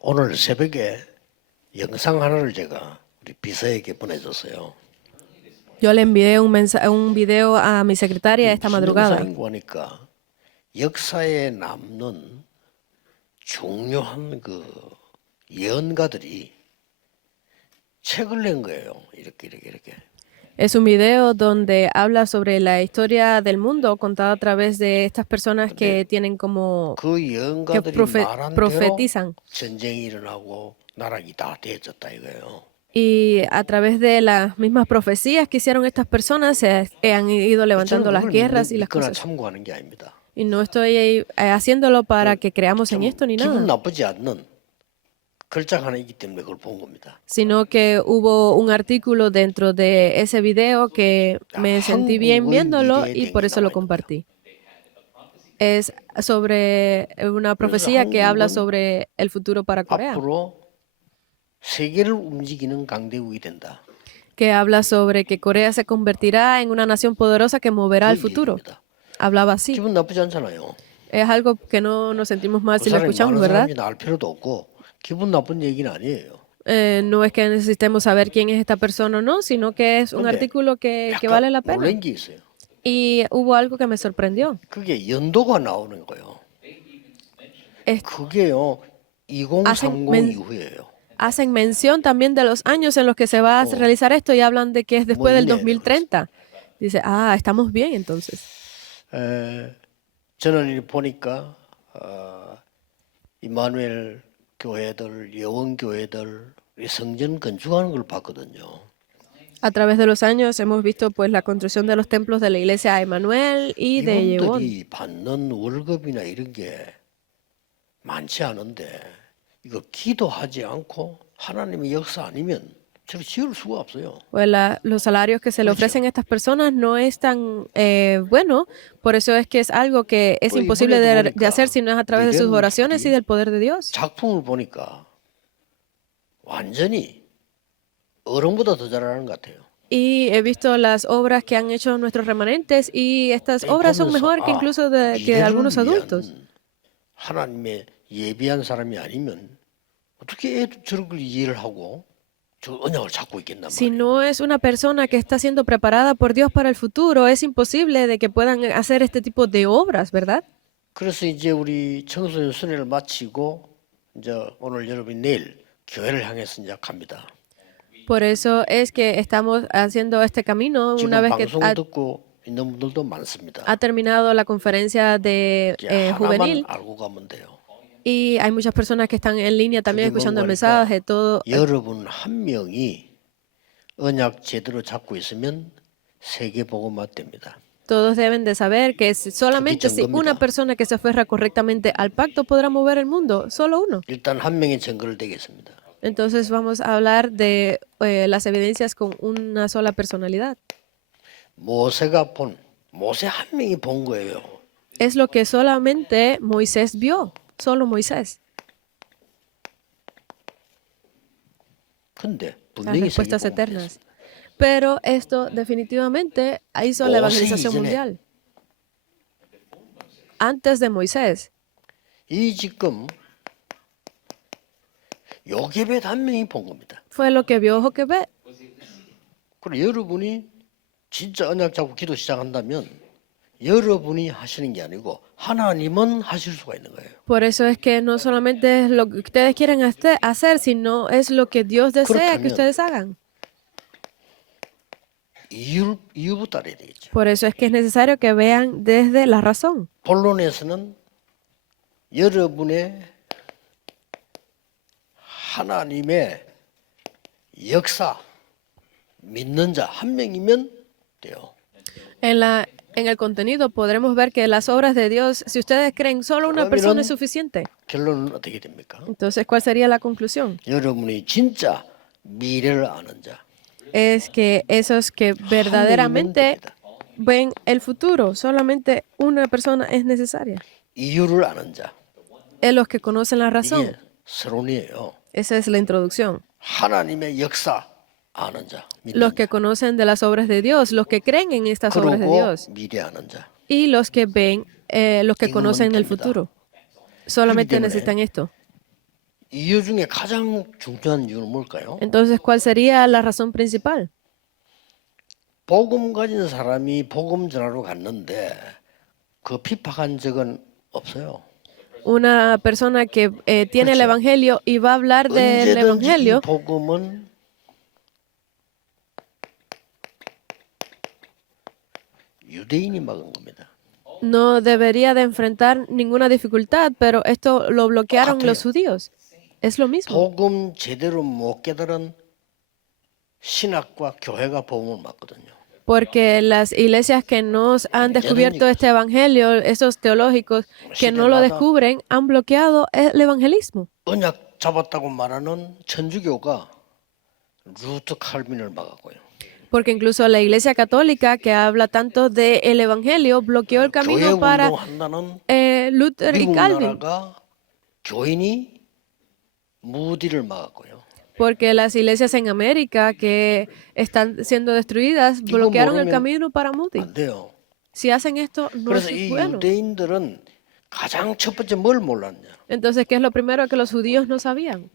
오늘 새벽에 영상 하나를 제가 우리 비서에게 보내줬어요. Yo le envié un video a mi secretaria esta 무슨 madrugada. 영상인가 하니까 역사에 남는 중요한 그 예언가들이 책을 낸 거예요. 이렇게. Es un video donde habla sobre la historia del mundo contada a través de estas personas que tienen como 그 que 예언가들이 말한 대로 profetizan. 전쟁이 일어나고 나락이 다 되어졌다 이거예요. Y a través de las mismas profecías que hicieron estas personas se han ido 저는 levantando las 그걸 guerras y las 믿거나 cosas. 참고하는 게 아닙니다. Y no estoy haciéndolo para que creamos en 좀 esto ni 기분 nada, 나쁘지 않는 글자 하나 있기 때문에 그걸 본 겁니다. sino que hubo un artículo dentro de ese video que me sentí bien 한국의 viéndolo 미래에 y 대한 por 게 eso 나와 lo 있는 거예요. compartí. Es sobre una profecía que habla 한국은 sobre el futuro para Corea, 앞으로 세계를 움직이는 강대국이 된다. que habla sobre que Corea se convertirá en una nación poderosa que moverá 그 el futuro. 얘기입니다. Hablaba así. 기분 나쁘지 않잖아요. Es algo que no nos sentimos mal 그 si lo 사람이 escuchamos, 많은 ¿verdad? 사람이 알 필요도 없고 기분 나쁜 얘기는 아니에요. No es que necesitemos saber quién es esta persona o no, sino que es un 근데 artículo que vale la 약간 pena. 놀란 게 있어요. Y hubo algo que me sorprendió. 그게 연도가 나오는 거예요. Es- 그게요 2030 이후예요. Hacen mención también de los años en los que se va a realizar esto y hablan de que es después del Muy bien. 2030. Dice, estamos bien entonces. 저는 이 보니까 이마누엘 교회들, 예원 교회들 성전 건축하는 걸 봤거든요. A través de los años hemos visto pues la construcción de los templos de la iglesia de Emmanuel y de Yewon. 이분들이 받는 월급이나 이런 게 많지 않은데 이거 기도하지 않고 하나님의 역사 아니면 저를 지을 수가 없어요. Pues los salarios que se le ofrecen a estas personas no es tan bueno, por eso es que es algo que es Pues, imposible 이번에도 de 보니까 hacer si no es a través de sus 미련들이 oraciones y del poder de Dios. 작품을 보니까 완전히 어른보다 더 잘하는 것 같아요. Y he visto las obras que han hecho nuestros remanentes y estas obras son mejor que incluso que algunos adultos. 하나님의 예비한 사람이 아니면 어떻게 저런 이해를 하고 저 언약을 잡고 있겠단 Si 말이에요. no es una persona que está siendo preparada por Dios para el futuro, es imposible de que puedan hacer este tipo de obras, ¿verdad? 그래서 이제 우리 청소년 순회를 마치고 이제 오늘 여러분이 내일 교회를 향해서 이제 갑니다. Por eso es que estamos haciendo este camino 지금 una vez que 방송을 듣고 있는 분들도 많습니다. ha terminado la conferencia de 이제 juvenil 하나만 알고 가면 돼요. y hay muchas personas que están en línea también 그게 escuchando el 뭔가 mensaje, todo. 여러분 한 명이 언약 제대로 잡고 있으면 세계 복음화 됩니다. Todos deben de saber que solamente si una persona que se aferra correctamente al pacto podrá mover el mundo, solo uno. 일단 한 명의 증거를 대겠습니다. Entonces vamos a hablar de las evidencias con una sola personalidad. 모세 한 명이 본 거예요. Es lo que solamente Moisés vio, solo Moisés. 근데 Las 분명히 respuestas 세계 복음화 eternas. 됐습니다. Pero esto definitivamente hizo la evangelización mundial. Antes de Moisés, 이 지금 요게벳 한 명이 본 겁니다. fue lo que vio Joquebed. 그리고 여러분이 진짜 언약 잡고 기도 시작한다면 여러분이 하시는 게 아니고 하나님은 하실 수가 있는 거예요. Por eso es que no solamente es lo que ustedes quieren hacer, sino es lo que Dios desea que 그렇다면 ustedes hagan. 이유부터 알아야 되겠죠. Por eso es que es necesario que vean desde la razón. 본론에서는 여러분의 하나님의 역사 믿는 자 한 명이면 돼요. En el contenido podremos ver que las obras de Dios, si ustedes creen solo una persona es suficiente, 결론은 어떻게 됩니까? entonces ¿cuál sería la conclusión? 여러분이 진짜 미래를 아는 자 Es que esos que verdaderamente ven el futuro, solamente una persona es necesaria. 이유를 아는 자 Es los que conocen la razón. 이게 서론이에요. Esa es la introducción. 하나님의 역사 아는 자 Los que conocen de las obras de Dios, los que creen en estas obras de 그리고 Dios 미래 아는 자. y los que ven, los que 이것만 conocen el 됩니다. futuro. Solamente 때문에 necesitan esto. 이유 중에 가장 중요한 이유는 뭘까요? Entonces, ¿cuál sería la razón principal? 복음 가진 사람이 복음 전하러 갔는데 그 핍박한 적은 없어요. Una persona que tiene el 그렇죠. evangelio y va a hablar del 언제든지 이 evangelio 복음은 유대인이 막은 겁니다. no debería de enfrentar ninguna dificultad, pero esto lo bloquearon 똑같아요. los judíos. Es lo mismo, 복음 제대로 못 깨달은 신학과 교회가 복음을 막거든요. porque las iglesias que no han descubierto este evangelio, esos teológicos que no lo descubren, han bloqueado el evangelismo. 언약 잡았다고 말하는 천주교가 루트 칼빈을 막았고요. Porque incluso la iglesia católica que habla tanto del evangelio bloqueó el 교회 camino para 운동한다는 Luther y 미국 Calvin. 나라가 교인이 무디를 막았고요. Porque las iglesias en América que están siendo destruidas 이거 bloquearon el 모르면 camino para Moody. 안 돼요. Si hacen esto, no 그래서 es 이 bueno. 유대인들은 가장 첫 번째 뭘 몰랐냐? Entonces, ¿qué es lo primero que los judíos no sabían?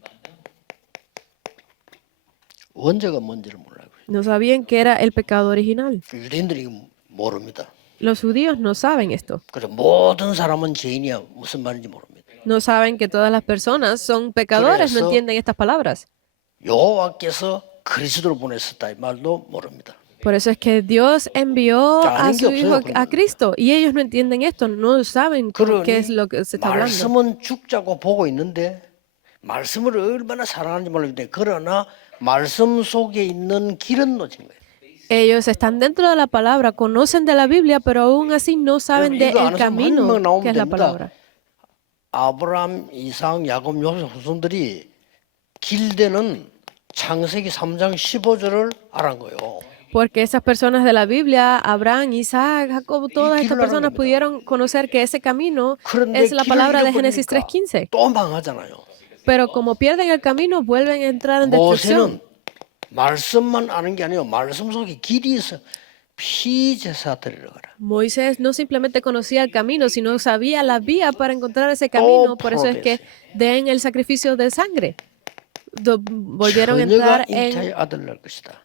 원죄가 뭔지를 몰라요. No sabían que era el pecado original. 유대인들이 이거 모릅니다. Los judíos no saben esto. 그래서 모든 사람은 죄인이야 무슨 말인지 모릅니다. No saben que todas las personas son pecadores, no 그래서 entienden estas palabras. 여호와께서 그리스도를 보냈었다 이 말도 모릅니다. Por eso es que Dios envió a 아는 게 su Hijo, 없어요, a Cristo, y ellos no entienden esto, no saben qué es 그러니 lo que se está hablando. 말씀은 죽자고 보고 있는데 말씀을 얼마나 사랑하는지 모르겠는데 그러나 말씀 속에 있는 길은 놓친 거예요. Ellos están dentro de la palabra, conocen de la Biblia, pero aún así no saben 이거 del 아는 사람 한 camino 명 나오면 que es la 됩니다. palabra. 아브라함, 이삭, 야곱, 요셉 후손들이 길대는 창세기 3장 15절을 알은 거예요. Porque esas personas de la Biblia, Abraham, Isaac, Jacob, todas estas personas pudieron conocer que ese camino 그런데 es la palabra de 길을 Génesis 잃어버리니까 3:15. 또 망하잖아요. Pero como pierden el camino, vuelven a entrar en destrucción. 모세는 말씀만 아는 게 아니에요. 말씀 속에 길이 있어. 피제사 드리러 가라. Moisés no simplemente conocía el camino, sino sabía la vía para encontrar ese camino. Por eso es que den el sacrificio de sangre. Volvieron a 처녀가 entrar en 잉타의 아들 날 것이다.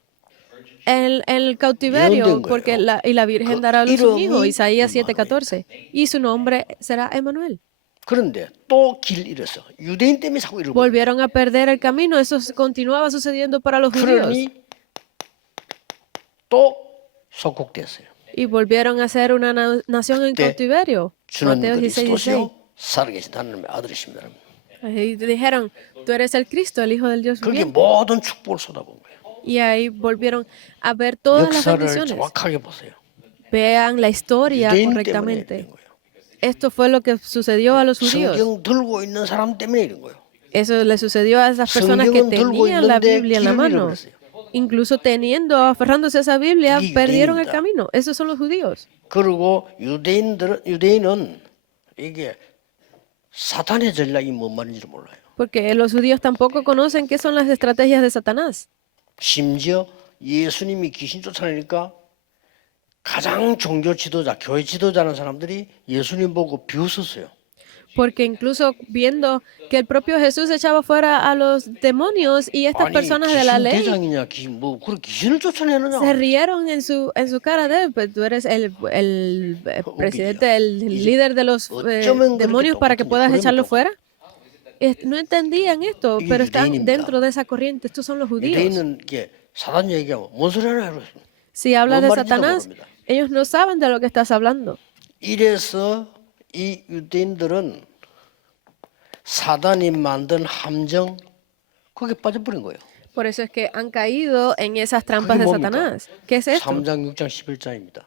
el cautiverio, 예언된 porque 거예요. la Virgen 그 dará a luz un hijo, 이름이 Isaías 임마누엘. 7:14, y su nombre será Emmanuel. 그런데 또 길 잃었어. 유대인 때문에 자꾸 잃어버려. Volvieron a perder el camino, eso continuaba sucediendo para los judíos, 그러니 또 속국됐어요. y volvieron a ser una nación en 그때 cautiverio. 주는 Mateo 16:16. 그리스도시요 살아계신 하나님의 아들이십니다. Y dijeron, tú eres el Cristo, el Hijo del Dios 그게 viviente. 모든 축복을 쏟아본 거예요. Y ahí volvieron a ver todas las 역사를 bendiciones. 정확하게 보세요. Vean la historia 유대인 때문에 correctamente. 이런 거예요. Esto fue lo que sucedió a los judíos. 성경 들고 있는 사람 때문에 이런 거예요. Eso le sucedió a esas personas que 성경은 들고 tenían la 있는데 Biblia en la 길을 mano. 잃어버렸어요. Incluso teniendo, aferrándose a esa Biblia, 그게 perdieron el 유대인이다. camino. Esos son los judíos. 그리고 유대인은 이게 사탄의 전략이 뭔 말인지 몰라요. Porque los judíos tampoco conocen qué son las estrategias de Satanás. 심지어 예수님이 귀신 쫓아내니까 가장 종교 지도자, 교회 지도자는 사람들이 예수님 보고 비웃었어요. Porque incluso viendo que el propio Jesús echaba fuera a los demonios y estas 아니 personas de la 귀신 ley 대장이냐, 뭐 그런 귀신을 쫓아내느냐? se rieron en su cara de él. Pues tú eres el presidente, el líder de los 어쩌면 demonios 그렇게 para que 똑같은지 puedas 그러면 echarlo 똑같아. fuera. No entendían esto, 이게 pero están 유대인입니다. dentro de esa corriente. Estos son los judíos. 유대인은 이게 사단 얘기하면 뭔 소리 하나 해요. Si hablas de 뭔 말인지도 Satanás, 모릅니다. ellos no saben de lo que estás hablando. 이래서 이 유대인들은 사단이 만든 함정 거기에 빠져버린 거예요. Por eso es que han caído en esas trampas 그게 de 뭡니까? Satanás. ¿Qué es esto? 3장, 6장, 11장입니다.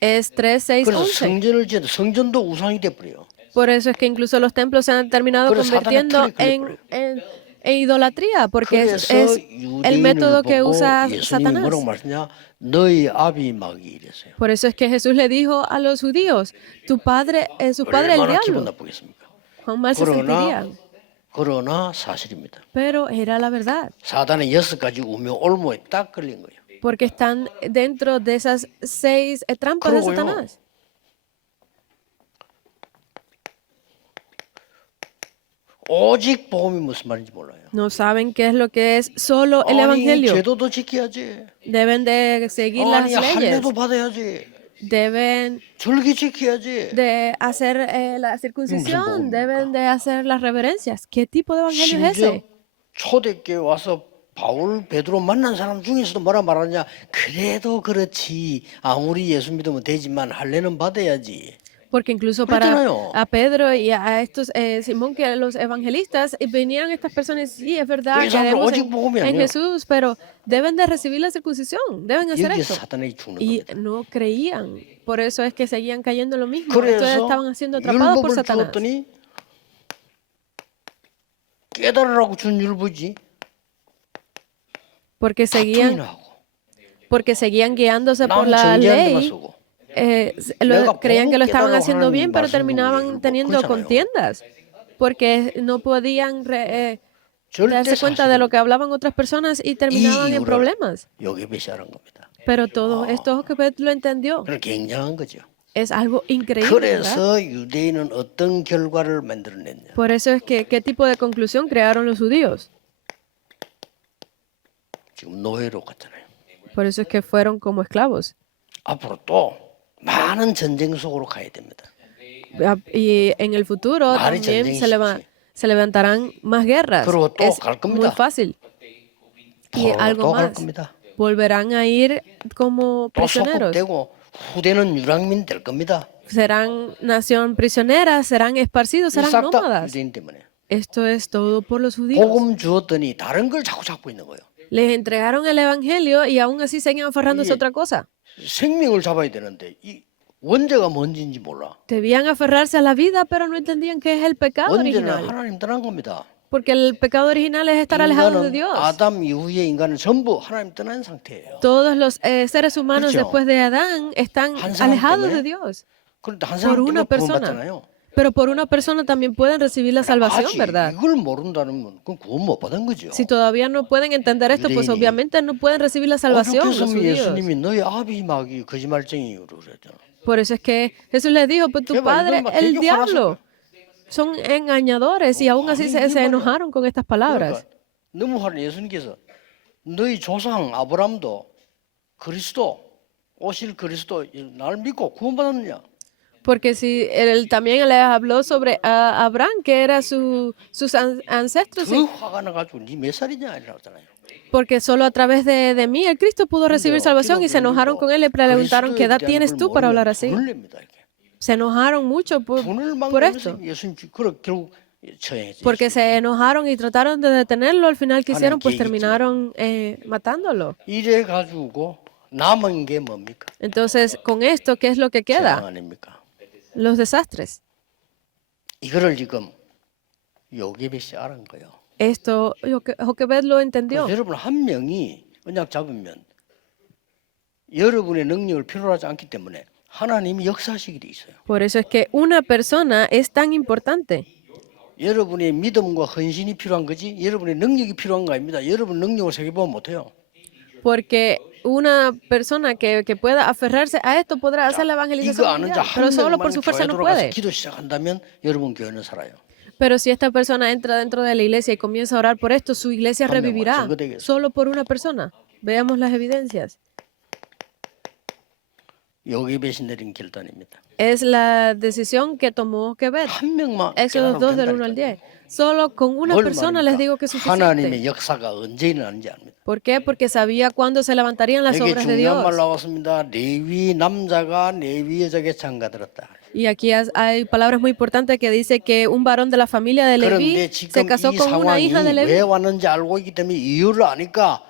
Es 3, 6, 그래서 11. 성전을 지어도 성전도 우상이 돼버려요. Por eso es que incluso los templos se han terminado 그래서 convirtiendo 사탄의 틀에 en idolatría, porque es 그래서 el método 유대인을 que 보고 usa 예수님이 Satanás. 뭐라고 말했냐? 너희 아비 마귀 이랬어요. Por eso es que Jesús le dijo a los judíos, su padre es el 얼마나 기분 diablo. 나쁘겠습니까? Cuán mal se sentirían. 그러나 사실입니다. Pero era la verdad, 사단의 6가지 우며 올무에 딱 걸린 거예요. porque están dentro de esas 6 trampas de 그러고요. Satanás. 오직 복음이 무슨 말인지 몰라요. No saben qué es lo que es solo el 아니, Evangelio. 제도도 지켜야지. Deben de seguir las 아니, leyes. 할례도 받아야지. Deben 절기 지켜야지. de hacer la circuncisión. Deben de hacer las reverencias. ¿Qué tipo de evangelio es 심지어 ese? 초대교회 와서 바울, 베드로 만난 사람 중에서도 뭐라 말하냐? 그래도 그렇지. 아무리 예수 믿으면 되지만 할례는 받아야지. Porque incluso para 그렇잖아요. a Pedro y a estos Simón, que los evangelistas, venían estas personas, sí, es verdad, 그 사람들 creemos 오직 복음이 en 아니에요. Jesús, pero deben de recibir la circuncisión, deben hacer 여기에 esto. 사탄이 죽는 Y 겁니다. no creían. Por eso es que seguían cayendo en lo mismo. Estos 그래서 estaban siendo atrapados por 율법을 Satanás. 주었더니 깨달으라고 준 율법이지. Porque seguían, 다툼이나 하고 porque seguían guiándose por 남은 la 정죄한 데만 ley. 쓰고. Creían que lo estaban 깨달으라고 haciendo bien, 하나님 pero 말씀 terminaban 보고 teniendo 그렇잖아요. contiendas. Porque no podían 절대 darse cuenta de lo 사실은 que hablaban otras personas y terminaban en 이유를 problemas. 여기 배시하는 겁니다. Pero todo esto que lo entendió. 그건 굉장한 거죠. Es algo increíble, ¿verdad? 그래서 유대인은 어떤 결과를 만들어냈냐? Por eso es que, ¿qué tipo de conclusión crearon los judíos? 지금 노예로 갔잖아요. Por eso es que fueron como esclavos. 앞으로 또 많은 전쟁 속으로 가야 됩니다. Y en el futuro 말이 también 전쟁이시지. se levantarán más guerras. 그리고 또 Es 갈 muy 겁니다. fácil. Y algo 또 갈 más. 겁니다. Volverán a ir como 또 prisioneros. 소급되고 후대는 유랑민 될 겁니다. Serán nación prisionera, serán esparcidos, serán 싹 다 nómadas. 유대인 때문에. Esto es todo por los judíos. 복음 주었더니 다른 걸 자꾸 잡고 있는 거예요. Les entregaron el evangelio y aún así seguían aferrándose a otra cosa. 생명을 잡아야 되는데 이 원죄가 뭔지인지 몰라. Debían aferrarse a la vida, pero no entendían qué es el pecado 원죄는 original. 하나님 떠난 겁니다. Porque el pecado original es estar alejado de 인간은 Dios. 아담 이후에 인간은 전부 하나님 떠난 상태예요. Todos los seres humanos 그렇죠. después de Adán están 한 사람 alejados 때문에? de Dios. 그런데 한 Por 사람 una 때문에 persona. 구원받잖아요. Pero por una persona también pueden recibir la salvación, 아직 ¿verdad? 이걸 모른다면 그건 구원 못 받은 거죠. Si todavía no pueden entender esto, pues 유대인이 obviamente no pueden recibir la salvación los 어떻게 judíos. 예수님이 너희 아비 마귀 거짓말쟁이로 그랬잖아. Por eso es que Jesús les dijo, pues tu 제발 padre, 이걸 막 el 대적하라서 diablo, son engañadores y aún así se enojaron con estas palabras. 그러니까 너무 화를 예수님께서 너희 조상 아브람도 그리스도 오실 그리스도 날 믿고 구원받았느냐? Porque si él también les habló sobre Abraham, que era sus ancestros, 더 화가 나가지고 니 몇 살이냐 이러잖아요. porque solo a través de mí el Cristo pudo recibir salvación y se enojaron con él y le preguntaron, ¿qué edad tienes tú para hablar así? 분을 냅니다 이렇게. Se enojaron mucho por esto, 막내면서 예수님 그걸 결국 처형했지. porque se enojaron y trataron de detenerlo. Al final que hicieron, pues 계획이죠. terminaron matándolo. 이래 가지고 남은 게 뭡니까? Entonces, con esto, ¿qué es lo que 재앙 queda? 아닙니까? Los desastres. 이거를 지금 요게벳이 알은 거예요. Esto Joquebed lo entendió. 그래서 여러분 한 명이 언약 잡으면 여러분의 능력을 필요로 하지 않기 때문에 하나님이 역사하시게 돼 있어요. Por eso es que una persona es tan importante. 여러분의 믿음과 헌신이 필요한 거지 여러분의 능력이 필요한 거 아닙니다. 여러분 능력을 세계보면 못해요. Porque una persona que pueda aferrarse a esto podrá hacer la 이거 evangelización 아는 mundial, 자 pero 한 solo por 명만 su fuerza 교회 no 돌아가서 puede. 기도 시작한다면 여러분 교회는 살아요. Pero si esta persona entra dentro de la iglesia y comienza a orar por esto, su iglesia 한 명만 revivirá 증거되겠어요. solo por una persona. Veamos las evidencias. 요게벳이 내린 결단입니다. Es la decisión que tomó Joquebed. 한 명만 Éxodo 2 del 1 al 10. Solo con una persona les digo que es suficiente. 하나님의 역사가 언제 일어나는지 압니다. ¿Por qué? Porque sabía cuándo se levantarían las 여기 obras de 중요한 Dios. 말 나왔습니다. 레위 남자가 레위 여자에게 장가들었다. Y aquí hay palabras muy importantes que dice que un varón de la familia de Leví 그런데 se 지금 casó 이 con una 상황이 hija de 왜 Leví. 왔는지 알고 있기 때문에 이유를 아니까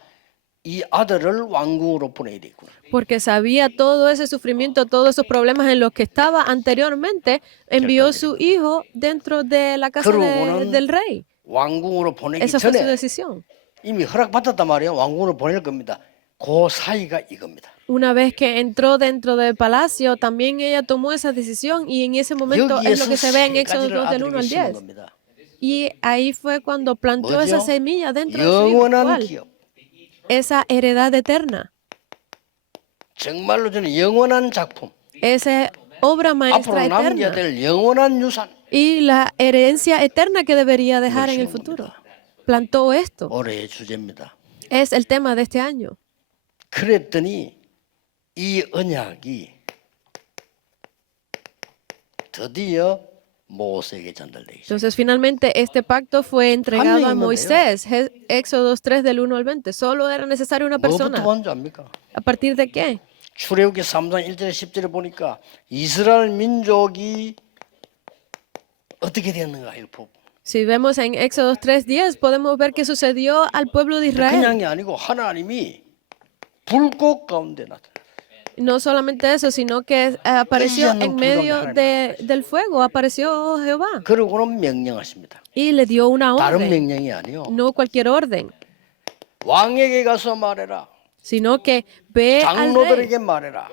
이 아들을 왕궁으로 보내야 되겠구나. Porque sabía todo ese sufrimiento, todos esos problemas en los que estaba anteriormente, envió su hijo dentro de la casa 그러고는 del rey. 왕궁으로 보내기 Esa fue su 전에 decisión. 이미 허락받았단 말이에요. 왕궁으로 보낼 겁니다. 그 사이가 이겁니다. Una vez que entró dentro del palacio, también ella tomó esa decisión y en ese momento es lo 여기에서 que se ve en 세 Éxodo 가지를 2 del 1 아들에게 al 심은 10. 겁니다. Y ahí fue cuando plantó 뭐죠? esa semilla dentro de su hijo. 영원한 ¿Cuál? 기업. Esa heredad eterna. 정말로 저는 영원한 작품. Esa obra maestra 앞으로 남겨야 eterna. 될 영원한 유산. y la herencia eterna que debería dejar en el futuro. Plantó esto. 올해의 주제입니다. Es el tema de este año. 그랬더니 이 언약이 드디어 모세에게 전달되기 시작합니다. Entonces, finalmente, este pacto fue entregado a 명이면 Moisés. Éxodo 3 del 1 al 20. Solo era necesaria una 뭐부터 persona. 한줄 압니까? ¿A partir de qué? 출애굽기 3장 1절에 10절에 보니까 이스라엘 민족이 어떻게 되었는가 이거 보고. Si vemos en Éxodo 3:10, podemos ver qué sucedió al pueblo de Israel. 그냥이 아니고 하나님이 불꽃 가운데 나타났어요. No solamente eso, sino que apareció en medio del fuego, apareció Jehová 그러고는 명령하십니다. y le dio una 다른 orden, 명령이 아니요. no cualquier orden, 왕에게 가서 말해라. sino que ve al rey, 장로들에게 말해라.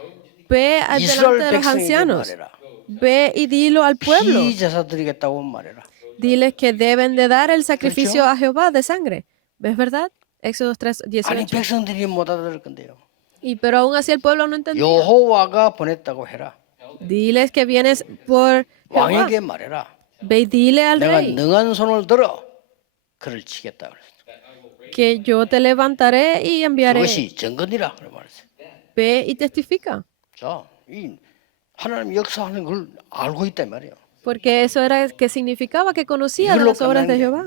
ve 이스라엘 delante de los 백성에게 ancianos, 말해라. ve y dilo al pueblo, 비제사 드리겠다고 말해라. diles que deben de dar el sacrificio ¿Kırço? a Jehová de sangre. ¿Ves verdad? Éxodo 아니 3:18. 백성들이 못 알아들을 건데요. Y pero aún así el pueblo no entendía. 여호와가 보냈다고 해라. Diles que vienes por Jehová. 왕에게 말해라. Ve y dile al 내가 rey 능한 손을 들어 그를 치겠다 그랬어요. que yo te levantaré y enviaré. 그것이 정건이라 그래 말했어요. Ve y testifica. 자, 이 하나님 역사하는 걸 알고 있단 말이에요. Porque eso era que significaba que conocía de 이걸로 las obras de 끝나는 게 Jehová.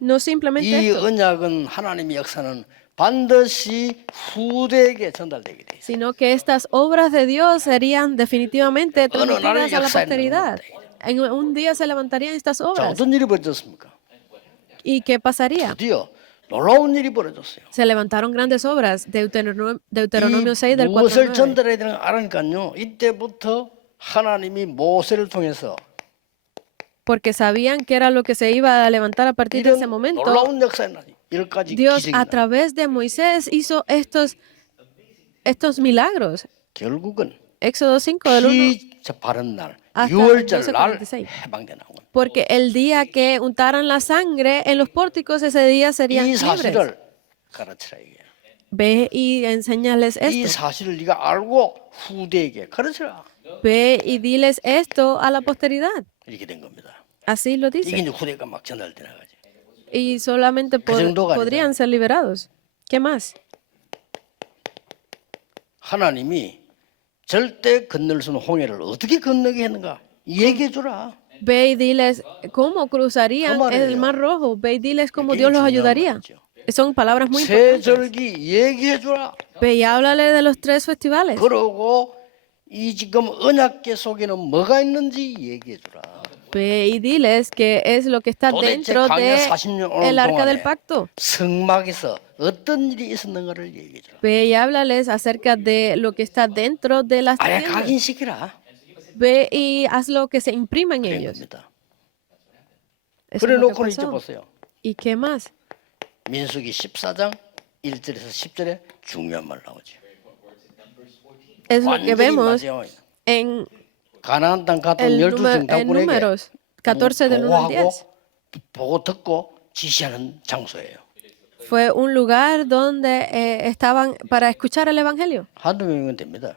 No simplemente 이 esto, 언약은 하나님의 역사는 반드시 후대에게 전달되게 돼 있어요. sino que estas obras de Dios serían definitivamente transmitidas a la 역사에 posteridad. En un día se levantarían estas 자, obras. 어떤 일이 벌어졌습니까? ¿Y qué pasaría? 드디어 놀라운 일이 벌어졌어요. Se levantaron grandes obras. Deuteronomio 이 6 del 4 무엇을 al 9. 전달해야 되는 걸 알으니까요. 이때부터 하나님이 모세를 통해서 Porque sabían que era lo que se iba a levantar a partir de ese 이런 momento. 놀라운 역사에 나니 10가지 Dios 기적이 a 나. través de Moisés hizo estos milagros. 결국은 Éxodo 5 del 1. 피 바른 날 hasta 6월절 날 12:46. 해방되는 거예요. Porque el día que untaran la sangre en los pórticos, ese día serían 이 libres. 사실을 가르치라 이게. Ve y enséñales 이 esto. 사실을 네가 알고 후대에게 가르치라. Ve y diles esto a la posteridad. 이렇게 된 겁니다. Así lo 이게 dice. 이제 후대가 막 전달되는 거지. Y solamente 정도가 podrían ser liberados. ¿Qué más? 하나님이 절대 건널 수 없는 홍해를 어떻게 건너게 했는가 얘기해 주라. Ve y diles cómo cruzarían ¿Cómo el haría? mar rojo. Ve y diles cómo Qué Dios los 중요한 ayudaría. 말이죠. Son palabras muy 새 importantes. 절기 얘기해 주라. Ve y háblale de los 3 festivales. 그러고 이 지금 언약궤 속에는 뭐가 있는지 얘기해 주라. Ve y diles qué es lo que está 도대체 dentro 광야 de 40년 오는 el arca del 동안에 pacto. 성막에서 어떤 일이 있었는가를 얘기해 주라. Ve y háblales acerca de lo que está dentro de las 아예 tiendas. 각인시키라. Ve y haz lo que se imprima en 그런 ellos. 겁니다. Eso 그래 es lo que 놓고는 이제 pasó. 보세요. ¿Y qué más? 민수기 14장 1절에서 10절에 중요한 말 나오죠. Es lo que 완전히 vemos 마지막에 en 가나안 땅 갔던 el 12 en 장군에게 números 14 del 1 al 10. 보고 듣고 지시하는 장소예요. Fue un lugar donde estaban para escuchar el evangelio. 한두 명이면 됩니다.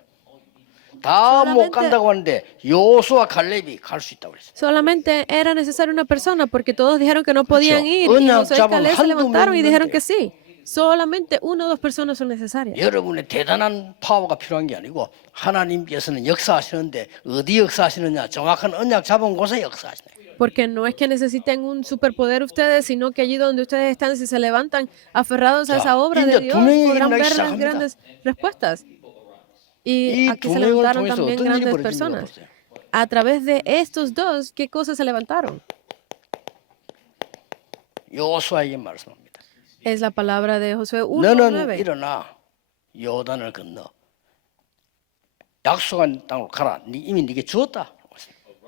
다 못 Solamente- 간다고 하는데 요수와 갈렙이 갈 수 있다고 그랬어요. Solamente era necesaria una persona porque todos dijeron que no podían ir y 언약 Josué y 잡은 Caleb se 한두 levantaron y 명이면 dijeron 돼. que sí. Solamente una o dos personas son necesarias. 여러분의 대단한 파워가 필요한 게 아니고 하나님께서는 역사하시는데 어디 역사하시느냐 정확한 언약 잡은 곳에 역사하시네. Porque no es que necesiten un superpoder ustedes, sino que allí donde ustedes están, si se levantan aferrados a Ya, esa obra 이제 de 두 Dios, 명이 podrán 일어나기 ver las 시작합니다. grandes respuestas. Y 이 aquí 두 se 명을 levantaron 통해서 también 어떤 일이 grandes 벌어집니까 personas. 보세요. A través de estos dos, ¿qué cosas se levantaron? 요수아에게 말씀합니다. Es la palabra de Josué 너는 1:9. 일어나 요단을 건너 약속한 땅으로 가라. 이미 네게 주었다.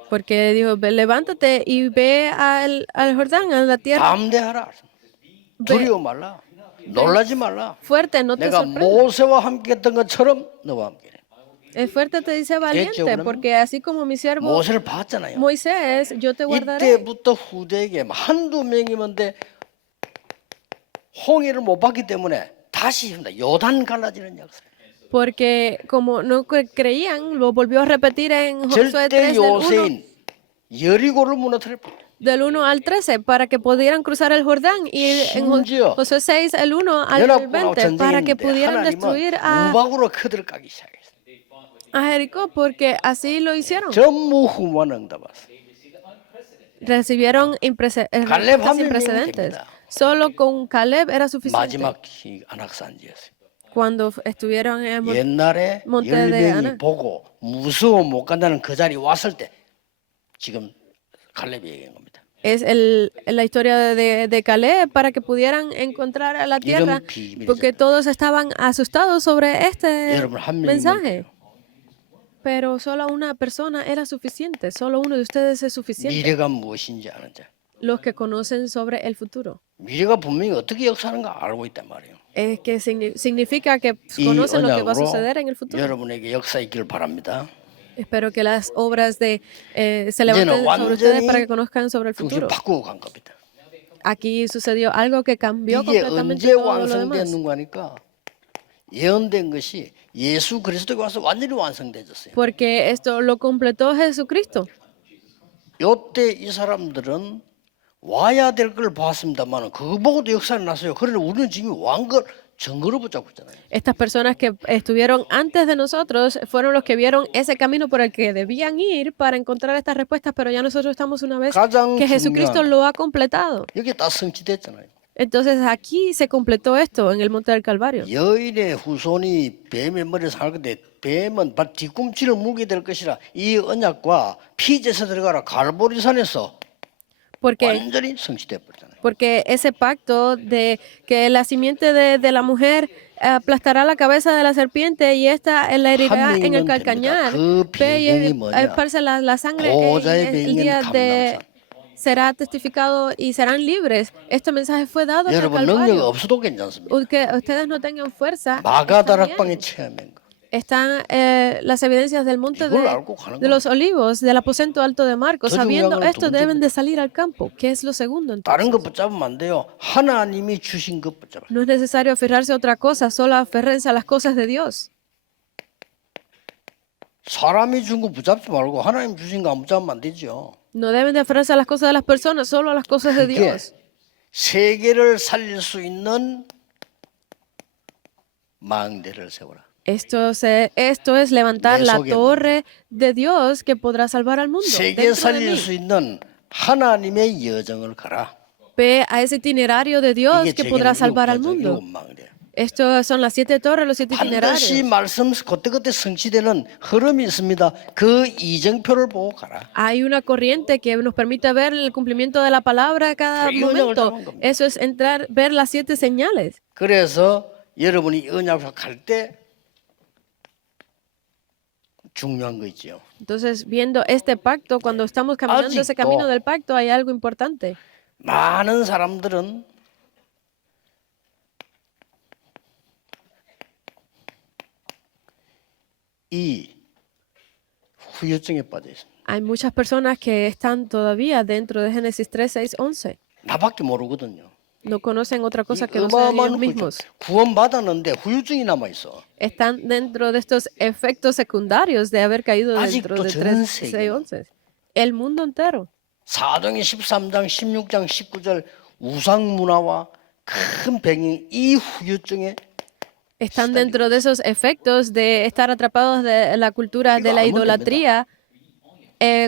Porque dijo, "Ve, levántate y ve al Jordán, a la tierra 담대하라. 두려워 말라. 놀라지 말라. fuerte, no te 내가 sorprendas. 모세와 함께 했던 것처럼 너와 함께. Es fuerte, te dice valiente, 그러면? porque así como mi siervo 모세를 봤잖아요. Moisés, yo te guardaré. 이때부터 후대에게 한두 명이면 돼 홍해를 못 봤기 때문에 다시 합니다. 요단 갈라지는 역사. Porque como no creían, lo volvió a repetir en Josué 3 절대 del 1 요새인 여리고를 무너뜨려 버려. del 1 al 13 para que pudieran cruzar el Jordán y en 심지어 Josué 6, el 1 al 연합군하고 20 para que 전쟁했는데 pudieran 하나님은 destruir 우박으로 그들을 까기 시작했어요. a Jericó porque así lo hicieron. 전무후무한 응답았어요. Recibieron 갈렙 respuestas 한 sin 명이면 precedentes. 됩니다. Solo con Caleb era suficiente. 마지막 안악산지였어요. Cuando estuvieron en el 옛날에 monte de 10명이 Ana. 보고 무서워 못 간다는 그 자리 왔을 때 지금 갈렙이 얘기한 겁니다. Es la historia de Caleb para que pudieran encontrar a la tierra, porque todos estaban asustados sobre este 여러분 한 명이면 mensaje. 돼요. Pero solo una persona era suficiente, solo uno de ustedes es suficiente. 미래가 무엇인지 아는 자. Los que conocen sobre el futuro. 미래가 분명히 어떻게 역사하는가 알고 있단 말이에요. Es que significa que 이 conocen lo que va a 언약으로 suceder en el futuro. 여러분에게 역사 있기를 바랍니다. Espero que las obras se levanten sobre ustedes para que conozcan sobre el 정신 futuro. 바꾸고 간 겁니다. Aquí sucedió algo que cambió 이게 completamente 언제 todo lo demás. 완성됐는가 하니까 예언된 것이 예수 그리스도가 와서 완전히 완성되졌어요. Porque esto lo completó Jesucristo. 요때 이 사람들은 와야 될 걸 봤습니다만 그거 보고도 역사는 났어요. 그러나 우리는 지금 왕걸 증거로 붙잡고 있잖아요. Estas personas que estuvieron antes de nosotros fueron los que vieron ese camino por el que debían ir para encontrar estas respuestas, pero ya nosotros estamos una vez 가장 que Jesucristo 중요한 lo ha completado. 여기 다 성취됐잖아요. Entonces aquí se completó esto en el Monte del Calvario. 여인의 후손이 뱀의 머리를 살 건데 뱀은 뒤꿈치를 물게 될 것이라 이 언약과 피제에서 들어가라 갈보리산에서 Porque, 완전히 성취돼 버렸잖아요. porque ese pacto de que la simiente de la mujer aplastará la cabeza de la serpiente y esta la herirá en el calcañar. 그 배경이 뭐냐? Esparce la sangre 보호자의 en el 배경은 día de 감람산. será testificado y serán libres. Este mensaje fue dado en el 여러분 능력 Calvario. 없어도 괜찮습니다. Que ustedes no tengan fuerza. 마가다락방에 체험한 거. Están las evidencias del monte 이걸 알고 가는 de los olivos, del aposento alto de Marcos. 더 Sabiendo 중요한 건 esto, 두 deben de salir al campo. ¿Qué es lo segundo 다른 entonces? 거 붙잡으면 안 돼요. 하나님이 주신 것 붙잡아. No es necesario aferrarse a otra cosa, solo aférrense a las cosas de Dios. 사람이 준 거 붙잡지 말고 하나님 주신 거 안 붙잡으면 안 되죠. No deben de aferrarse a las cosas de las personas, solo a las cosas de 그게 Dios. 세계를 살릴 수 있는 망대를 세워라. Esto es levantar 내 la 속에 torre de Dios que podrá salvar al mundo. 세계 Dentro de 살릴 mí. 수 있는 하나님의 여정을 가라. Ve a ese itinerario de Dios 이게 que 제게 podrá salvar al 일곱 mundo. 망대. Estos son las 7 torres, los 7 반드시 itinerarios. 말씀 그때그때 성취되는 흐름이 있습니다. 그 이정표를 보고 가라. Hay una corriente que nos permite ver el cumplimiento de la palabra a cada 이 언약을 momento. 잡은 겁니다. Eso es entrar, ver las 7 señales. 그래서 여러분이 언약을 갈 때 중요한 거 있죠. Entonces, viendo este pacto, cuando estamos caminando ese 아직도 camino del pacto, hay algo importante. 많은 사람들은 이 후유증에 빠져 있습니다. Hay muchas personas que están todavía dentro de Génesis 3, 6, 11. 나밖에 모르거든요. No conocen otra cosa 이 que no sean 어마어마한 ellos mismos. 후유증. 구원받았는데 후유증이 남아 있어. Están dentro de estos efectos secundarios de haber caído dentro 아직도 de 전 3, 세계. 6, 11. El mundo entero. 사도행전 13장 16장 19절 우상 문화와 큰 배경 이 후유증에 Están dentro de esos efectos de estar atrapados de la cultura de la 이거 알면 idolatría,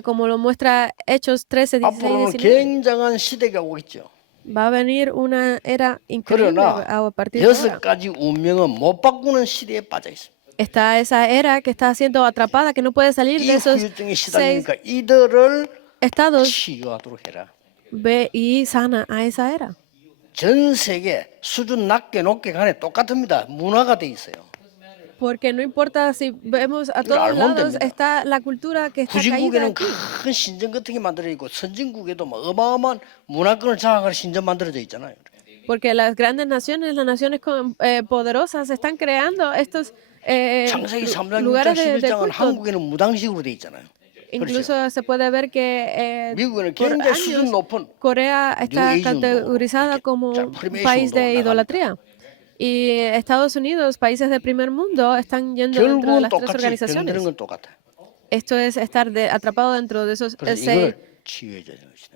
como lo muestra Hechos 13, 16 앞으로는 19. 굉장한 시대가 오겠죠. Va a venir una era increíble 그러나 a partir de ahora. 여섯 가지 운명은 못 바꾸는 시대에 빠져 있습니다. Está esa era que está siendo atrapada, que no puede salir 이 de esos 후유증에 6 시달리니까 이들을 estados. 치유하도록 해라. Ve y sana a esa era. 전 세계 수준 낮게 높게 간에 똑같습니다. 문화가 돼 있어요. Porque no importa si vemos a todos 알면 lados, 됩니다. está la cultura que está caída 후진국에는 aquí. 큰 신전 같은 게 만들어 있고 선진국에도 뭐 어마어마한 문화권을 장악할 신전 만들어져 있잖아요. Porque las grandes naciones, las naciones poderosas, están creando estos 창세기 3장, 6장, lugares de 11장은 culto. 한국에는 무당식으로 돼 있잖아요. Incluso se puede ver que 미국에는 por 굉장히 수준 años 높은 Corea está New Asian categorizada 이렇게 como 자, un 프리메이션으로 país de 나갑니다. idolatría. Y Estados Unidos, países del primer mundo, están yendo dentro de 결국은 las tres 똑같이 organizaciones. 변되는 건 똑같아. Esto es estar atrapado dentro de esos 그래서 seis 이걸 치유해줘야 되는 것이다.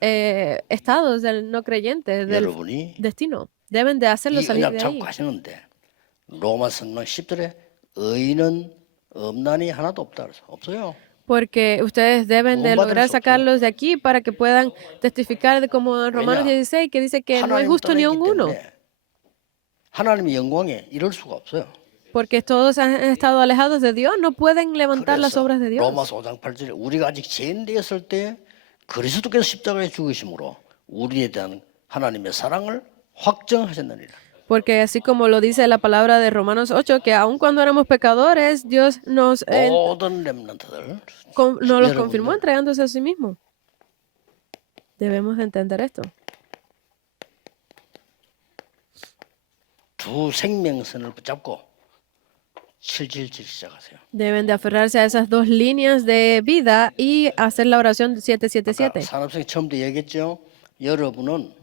estados del no creyente, del 여러분이 destino. Deben de hacerlo 이 salir 언약 de 잡고 ahí. 가시는데 로마 선방 10절에 의인은 없나니 하나도 없다 그래서 없어요. Porque ustedes deben de 구원받을 lograr 수 없어요. sacarlos de aquí para que puedan testificar de como en Romanos 왜냐? 16 que dice que no hay 하나님 justo ni 떠나 un 있기 uno. 때문에 하나님의 영광에 이럴 수가 없어요. Porque todos han estado alejados de Dios, no pueden levantar las 그래서 obras de Dios. 로마서 5장 8절에 우리가 아직 죄인되었을 때 그리스도께서 십자가에 죽으심으로 우리에 대한 하나님의 사랑을 확정하셨느니라. Porque así como lo dice la palabra de Romanos 8, que aun cuando éramos pecadores, Dios nos 모든 렘넌트들 nos los confirmó entregándose a sí mismo. Debemos de entender esto. 두 생명선을 붙잡고 777 시작하세요. Deben de aferrarse a esas dos líneas de vida y hacer la oración 아까 777. 산업성이 처음부터 얘기했죠. 여러분은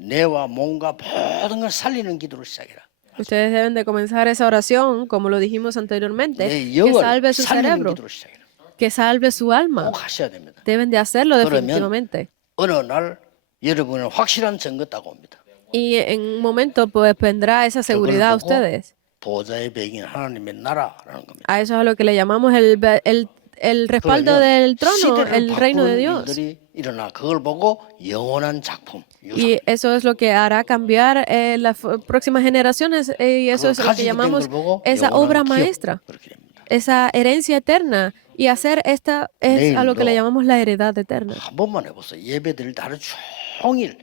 뇌와 몸과 모든 걸 살리는 기도를 시작해라. Ustedes deben de comenzar esa oración, como lo dijimos anteriormente, 내 que 영을 salve su 살리는 cerebro, 기도를 시작해라. que salve su alma. 꼭 하셔야 됩니다. Deben de hacerlo 그러면 definitivamente. 어느 날 여러분은 확실한 증거 따고 옵니다. Y en un momento pues vendrá esa seguridad a 보고 ustedes. 보좌의 배경인 하나님의 나라라는 겁니다. A eso es a lo que le llamamos el respaldo 그러면 del trono, 시대를 el reino de 바꾸는 Dios. 일들이 일어나 그걸 보고 영원한 작품, 유산, Y eso es lo que hará cambiar las próximas generaciones y eso es lo que 가지게 된 llamamos 걸 보고 esa 영원한 obra 기업, maestra, 그렇게 됩니다. esa herencia eterna. Y hacer esta es a lo que le llamamos la heredad eterna. 한 번만 해보세요. 예배 드릴 때 하루 종일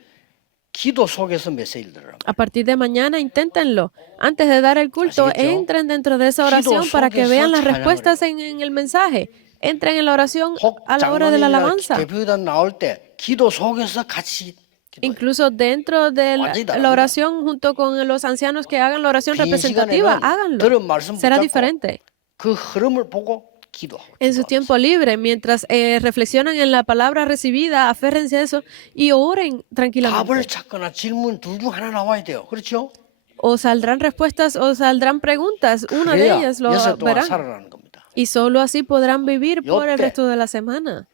기도 속에서 메시지를 들으라고. A partir de mañana, inténtenlo. Antes de dar el culto, Así hecho, entren dentro de esa oración 기도 para que 속에서 vean las 찬양을 respuestas en el mensaje. Entren en la oración 혹 a la hora de la 장로님이나 alabanza. 대표단 나올 때 기도 속에서 같이 기도해요. Incluso dentro de 완전히 la 다릅니다. oración, junto con los ancianos que hagan la oración 빈 representativa, 시간에는 háganlo. 들은 말씀 Será 붙잡고 diferente. 그 흐름을 보고 기도하고. En su tiempo libre, mientras reflexionan en la palabra recibida, aférrense a eso y oren tranquilamente. 답을 찾거나 질문 둘 중 하나 나와야 돼요. 그렇죠? O saldrán respuestas o saldrán preguntas. Una de 그래야 ellas lo 여섯 동안 verán. 살아나는 겁니다. Y solo así podrán vivir por el 요때 resto de la semana.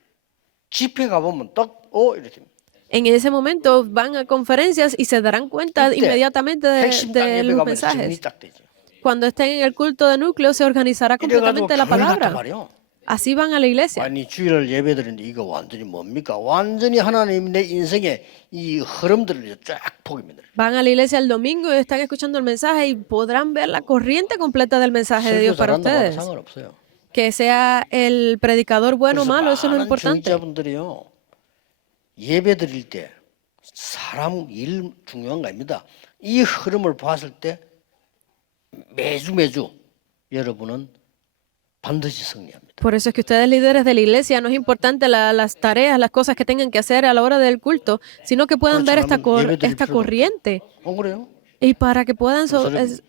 집회 가보면 딱 이렇게 En ese momento van a conferencias y se darán cuenta 이때 inmediatamente 핵심 딱 de 예배 los 가면 mensajes. 질문이 딱 되죠. Cuando estén en el culto de núcleo se organizará 이래가지고 completamente la 교회 갔단 palabra. 말이에요. Así van a la iglesia. 아니 주일을 예배 드리는데 이거 완전히 뭡니까? 완전히 하나님 내 인생의 이 흐름들을 쫙 보게 됩니다. Van a la iglesia el domingo y están escuchando el mensaje y podrán ver la corriente completa del mensaje de Dios para 잘한다고 하면 ustedes. 상관없어요. Que sea el predicador bueno o 그래서 malo, eso no es 많은 importante. 중직자분들이요 예배 드릴 때 사람 일 중요한 거 아닙니다. 이 흐름을 봤을 때 매주 여러분은 반드시 승리합니다. Por eso es que ustedes líderes de la iglesia no es importante las tareas, las cosas que tengan que hacer a la hora del culto, sino que puedan ver esta corriente 안 그래요? y para que puedan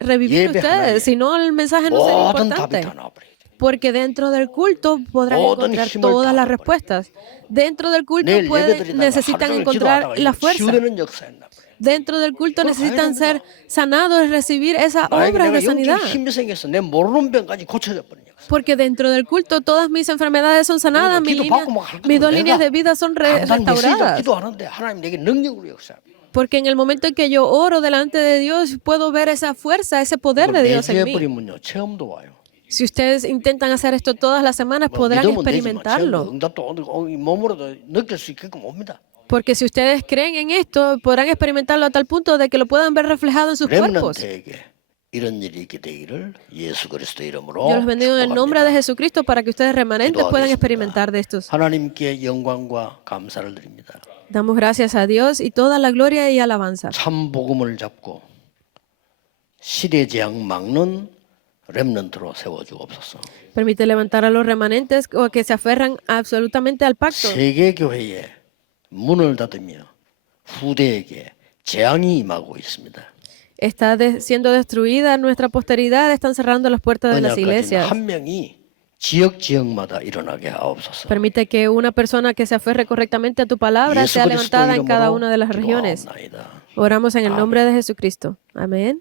revivir 예배 ustedes. 하나에 Si no, el mensaje no sería 모든 답이 importante. 다 나와버려요. Porque dentro del culto podrán 모든 encontrar 힘을 todas las 다 respuestas. Dentro del culto 내일 예배 드리다가 necesitan 하루 종일 encontrar 기도하다가 la fuerza. 치유되는 역사였나 봐요. Dentro del culto 그걸 necesitan 봐야 ser sanados y recibir esa 나에게 obra 내가 de sanidad. 영적 힘이 생겼어. 내 모르는 병까지 고쳐져 버린 역사. Porque dentro del culto todas mis enfermedades son sanadas, mis dos líneas de vida son restauradas. 기도하는데 하나님 내게 능력으로 역사합니다. Porque en el momento en que yo oro delante de Dios, puedo ver esa fuerza, ese poder de Dios en mí. 버리면요 체험도 와요. Si ustedes intentan hacer esto todas las semanas, podrán 믿으면 되지만 체험도 experimentarlo. 응답도 몸으로도 느낄 수 있게끔 옵니다. Porque si ustedes creen en esto, podrán experimentarlo a tal punto de que lo puedan ver reflejado en sus cuerpos. 렘넌트에게 이런 일이 있게 되기를 예수 그리스도 이름으로 Yo los bendigo en el nombre de 축복합니다. Jesucristo para que ustedes remanentes puedan 기도하겠습니다. experimentar de estos. 하나님께 영광과 감사를 드립니다. Damos gracias a Dios y toda la gloria y alabanza. 참 복음을 잡고 시대 재앙 막는 렘넌트로 세워주옵소서. Permite levantar a los remanentes o que se aferran absolutamente al pacto. 세계 교회에 문을 닫으며 후대에게 재앙이 임하고 있습니다. Está siendo destruida nuestra posteridad, están cerrando las puertas de las 언약까지는 iglesias. 한 명이 지역마다 일어나게 하옵소서. Permite que una persona que se aferre correctamente a tu palabra 예수 sea 그리스도 levantada en cada 이름으로 una de las regiones. 기도하옵나이다. Oramos en el nombre de Jesucristo. Amén.